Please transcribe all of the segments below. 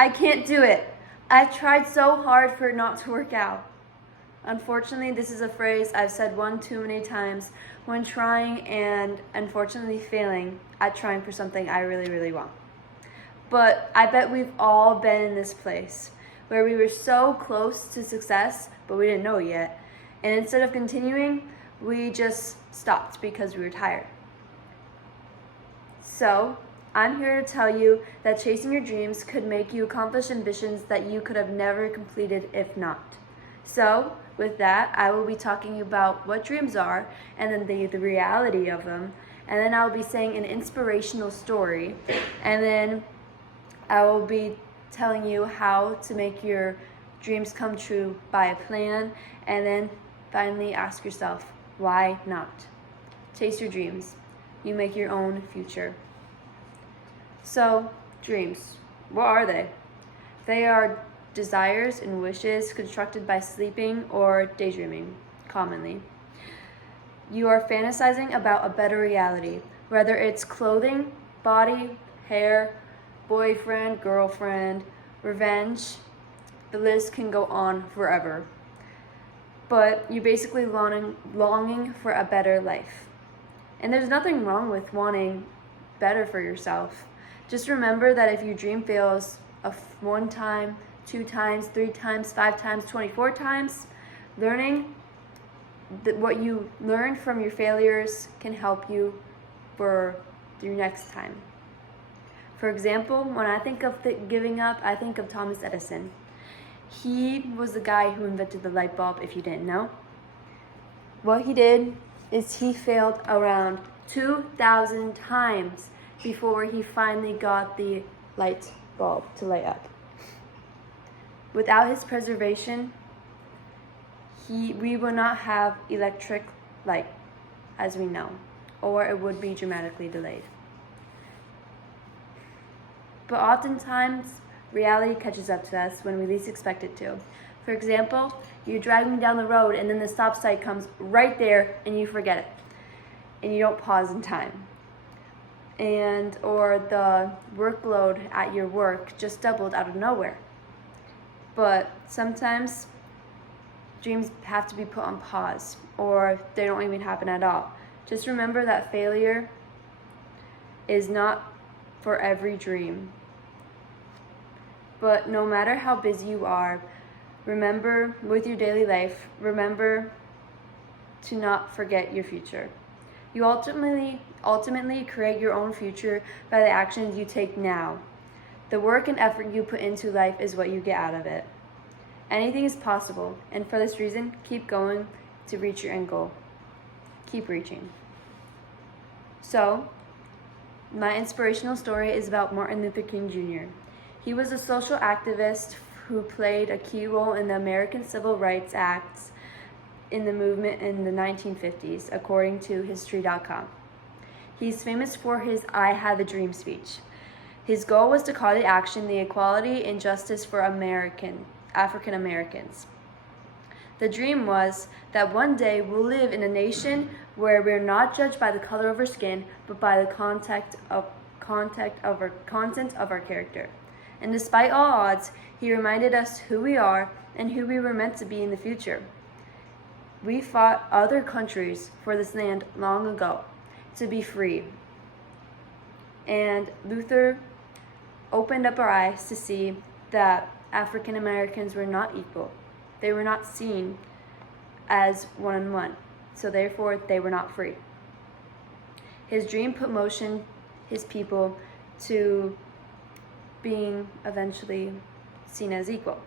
I can't do it. I've tried so hard for it not to work out. Unfortunately, this is a phrase I've said one too many times when trying and unfortunately failing at trying for something I really, really want. But I bet we've all been in this place where we were so close to success, but we didn't know it yet. And instead of continuing, we just stopped because we were tired. So, I'm here to tell you that chasing your dreams could make you accomplish ambitions that you could have never completed if not. So, with that, I will be talking about what dreams are and then the reality of them. And then I'll be saying an inspirational story. And then I will be telling you how to make your dreams come true by a plan. And then finally ask yourself, why not? Chase your dreams. You make your own future. So, dreams, what are they? They are desires and wishes constructed by sleeping or daydreaming, commonly. You are fantasizing about a better reality, whether it's clothing, body, hair, boyfriend, girlfriend, revenge. The list can go on forever. But you're basically longing for a better life. And there's nothing wrong with wanting better for yourself. Just remember that if your dream fails one time, 2 times, 3 times, 5 times, 24 times, learning what you learned from your failures can help you for your next time. For example, when I think of giving up, I think of Thomas Edison. He was the guy who invented the light bulb, if you didn't know. What he did is he failed around 2,000 times before he finally got the light bulb to light up. Without his preservation, we will not have electric light as we know, or it would be dramatically delayed. But oftentimes, reality catches up to us when we least expect it to. For example, you're driving down the road and then the stop sign comes right there and you forget it. And you don't pause in time. Or the workload at your work just doubled out of nowhere. But sometimes dreams have to be put on pause, or they don't even happen at all. Just remember that failure is not for every dream. But no matter how busy you are, remember with your daily life, remember to not forget your future. You ultimately create your own future by the actions you take now. The work and effort you put into life is what you get out of it. Anything is possible, and for this reason, keep going to reach your end goal. Keep reaching. So, my inspirational story is about Martin Luther King Jr. He was a social activist who played a key role in the American Civil Rights Acts in the movement in the 1950s, according to History.com. He's famous for his I Have a Dream speech. His goal was to call to action the equality and justice for African Americans. The dream was that one day we'll live in a nation where we're not judged by the color of our skin, but by the content of our character. And despite all odds, he reminded us who we are and who we were meant to be in the future. We fought other countries for this land long ago to be free. And Luther opened up our eyes to see that African Americans were not equal. They were not seen as one on one, so therefore they were not free. His dream put motion his people to being eventually seen as equal,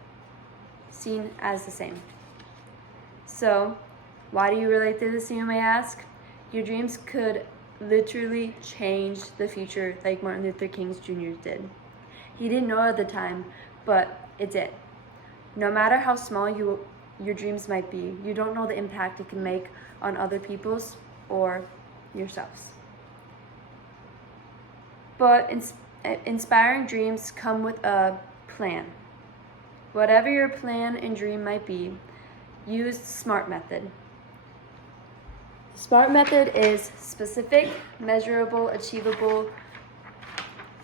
seen as the same. So, why do you relate to this, you may ask? Your dreams could literally change the future like Martin Luther King Jr. did. He didn't know at the time, but it did. No matter how small your dreams might be, you don't know the impact it can make on other people's or yourselves. But inspiring dreams come with a plan. Whatever your plan and dream might be, use SMART method. SMART method is specific, measurable, achievable,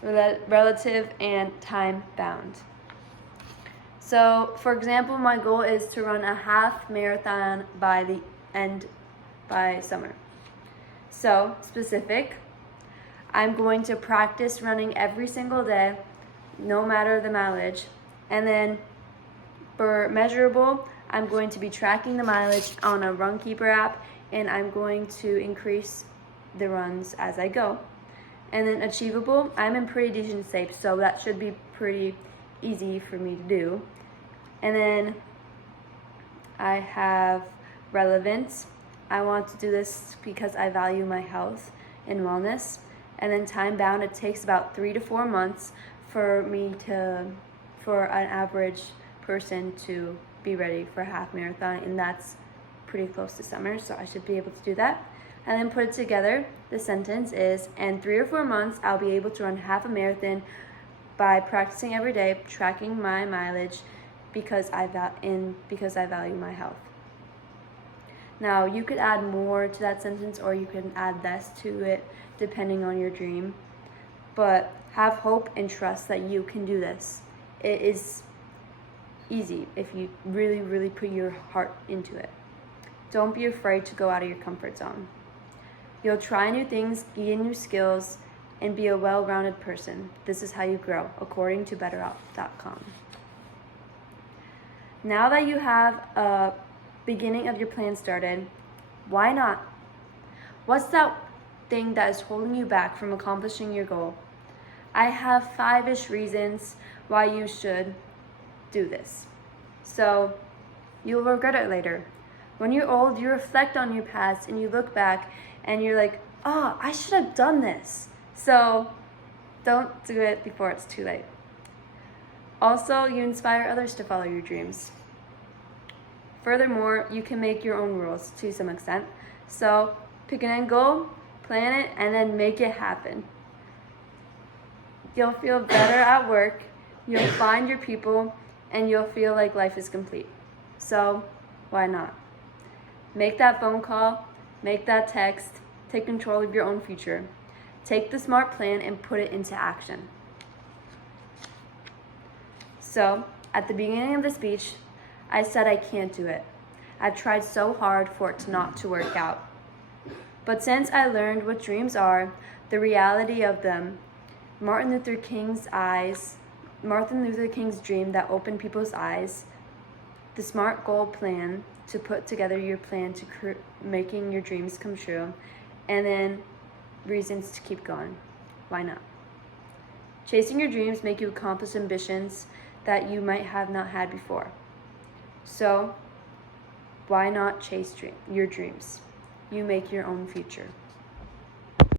relative, and time-bound. So, for example, my goal is to run a half marathon by summer. So, specific, I'm going to practice running every single day, no matter the mileage. And then for measurable, I'm going to be tracking the mileage on a Runkeeper app, and I'm going to increase the runs as I go. And then achievable, I'm in pretty decent shape, so that should be pretty easy for me to do. And then I have relevance. I want to do this because I value my health and wellness. And then time bound, it takes about 3 to 4 months for an average person to be ready for a half marathon, and that's pretty close to summer, so I should be able to do that. And then put it together, the sentence is, in 3 or 4 months, I'll be able to run half a marathon by practicing every day, tracking my mileage, because I value my health. Now, you could add more to that sentence, or you can add less to it, depending on your dream. But have hope and trust that you can do this. It is easy if you really, really put your heart into it. Don't be afraid to go out of your comfort zone. You'll try new things, gain new skills, and be a well-rounded person. This is how you grow, according to betteroff.com. Now that you have a beginning of your plan started, why not? What's that thing that is holding you back from accomplishing your goal? I have 5-ish reasons why you should do this. So you'll regret it later. When you're old, you reflect on your past and you look back and you're like, oh, I should have done this. So don't do it before it's too late. Also, you inspire others to follow your dreams. Furthermore, you can make your own rules to some extent. So pick an end goal, plan it, and then make it happen. You'll feel better at work, you'll find your people, and you'll feel like life is complete. So why not? Make that phone call, make that text, take control of your own future. Take the smart plan and put it into action. So, at the beginning of the speech, I said I can't do it. I've tried so hard for it not to work out. But since I learned what dreams are, the reality of them, Martin Luther King's dream that opened people's eyes, the SMART goal plan to put together your plan to making your dreams come true, and then reasons to keep going. Why not? Chasing your dreams make you accomplish ambitions that you might have not had before. So, why not chase your dreams? You make your own future.